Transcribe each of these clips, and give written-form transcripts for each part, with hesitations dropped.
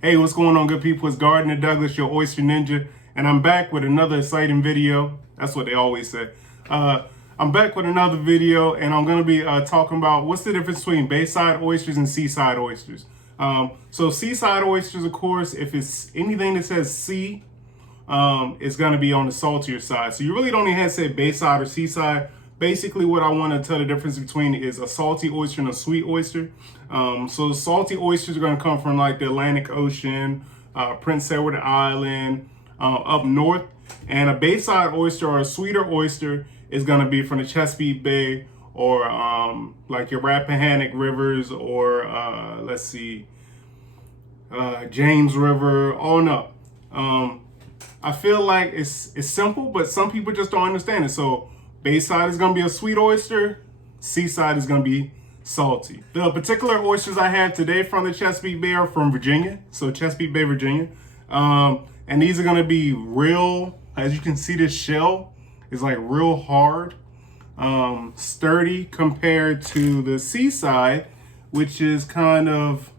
Hey, what's going on, good people? It's Gardner Douglas, your Oyster Ninja, and I'm back with another exciting video. That's what they always say. I'm back with another video, and I'm going to be talking about what's the difference between Bayside oysters and seaside oysters. So seaside oysters, of course, if it's anything that says sea, it's going to be on the saltier side. So you really don't even have to say Bayside or seaside. Basically, what I want to tell the difference between is a salty oyster and a sweet oyster. So salty oysters are going to come from like the Atlantic Ocean, Prince Edward Island, up north. And a Bayside oyster or a sweeter oyster is going to be from the Chesapeake Bay or like your Rappahannock rivers or let's see, James River, on up. I feel like it's simple, but some people just don't understand it. So Bayside is going to be a sweet oyster. Seaside is going to be salty. The particular oysters I have today from the Chesapeake Bay are from Virginia. So Chesapeake Bay, Virginia. And these are going to be real, as you can see, this shell is like real hard, sturdy compared to the seaside, which is kind of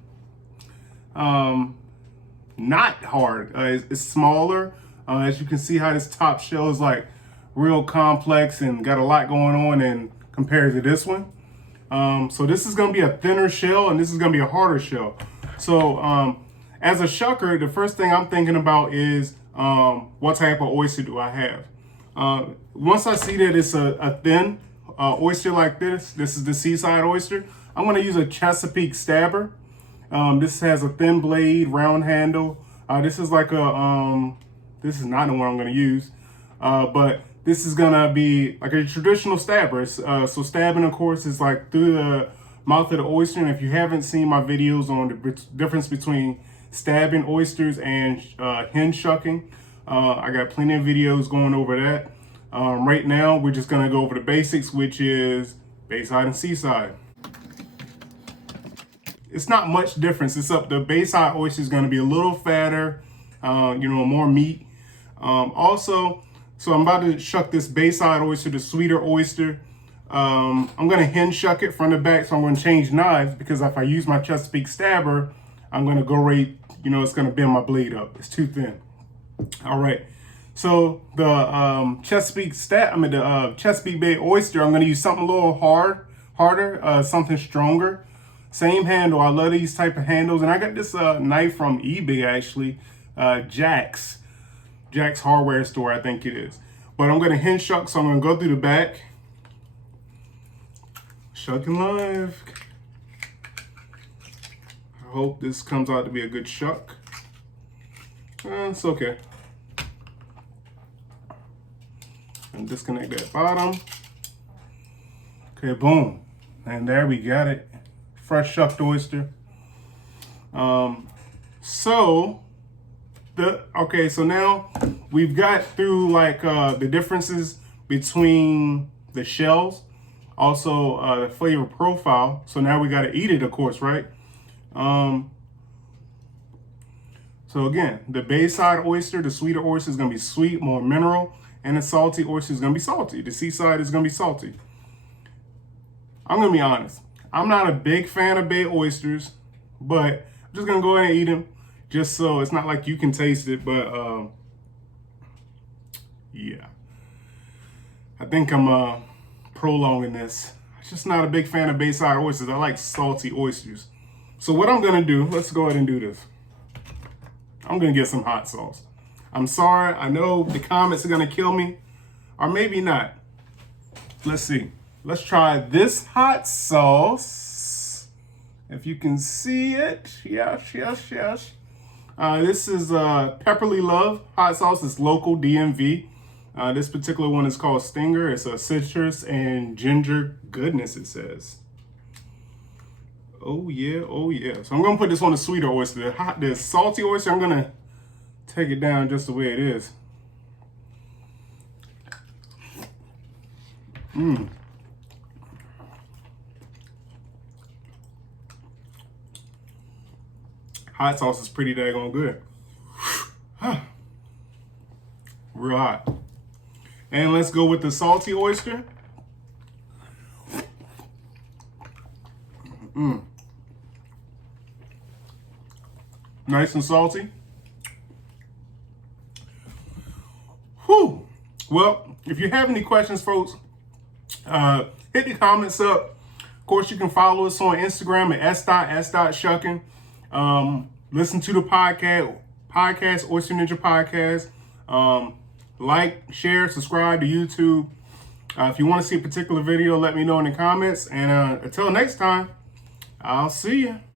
not hard. It's smaller. As you can see how this top shell is like real complex and got a lot going on and compared to this one. So this is going to be a thinner shell and this is going to be a harder shell. So as a shucker, the first thing I'm thinking about is what type of oyster do I have? Once I see that it's a thin oyster like this is the seaside oyster, I'm going to use a Chesapeake stabber. This has a thin blade, round handle. This is like a, this is not the one I'm going to use, but this is going to be like a traditional stabber. So stabbing, of course, is like through the mouth of the oyster. And if you haven't seen my videos on the difference between stabbing oysters and hen shucking, I got plenty of videos going over that. Right now, we're just going to go over the basics, which is Bayside and seaside. It's not much difference. It's up. The Bayside oyster is going to be a little fatter, more meat. Also, so I'm about to shuck this Bayside oyster, the sweeter oyster. I'm going to hen shuck it from the back, so I'm going to change knives because if I use my Chesapeake stabber, I'm going to go right, it's going to bend my blade up. It's too thin. All right. So the Chesapeake Bay oyster, I'm going to use something a little harder, something stronger. Same handle. I love these type of handles. And I got this knife from eBay, actually. Jack's hardware store, I think it is. But I'm going to hen shuck, so I'm going to go through the back. Shucking live. I hope this comes out to be a good shuck. It's okay. And disconnect that bottom. Okay, boom. And there we got it. Fresh shucked oyster. So now we've got through like the differences between the shells, also the flavor profile. So now we got to eat it, of course, right? So again, the Bayside oyster, the sweeter oyster is going to be sweet, more mineral, and the salty oyster is going to be salty. The seaside is going to be salty. I'm going to be honest. I'm not a big fan of bay oysters, but I'm just going to go ahead and eat them just so it's not like you can taste it. But yeah, I think I'm prolonging this. I'm just not a big fan of Bayside oysters. I like salty oysters. So what I'm going to do, let's go ahead and do this. I'm going to get some hot sauce. I'm sorry. I know the comments are going to kill me, or maybe not. Let's see. Let's try this hot sauce. If you can see it. Yes. This is Pepperly Love hot sauce. It's local DMV. This particular one is called Stinger. It's a citrus and ginger goodness, it says. Oh yeah. So I'm going to put this on the sweeter oyster. The salty oyster, I'm going to take it down just the way it is. Hot sauce is pretty daggone good. Real hot. And let's go with the salty oyster. Nice and salty. Whew. Well, if you have any questions, folks, hit the comments up. Of course, you can follow us on Instagram at s.s.shucking. Listen to the podcast, Oyster Ninja Podcast. Like, share, subscribe to YouTube. If you want to see a particular video, let me know in the comments. And until next time, I'll see you.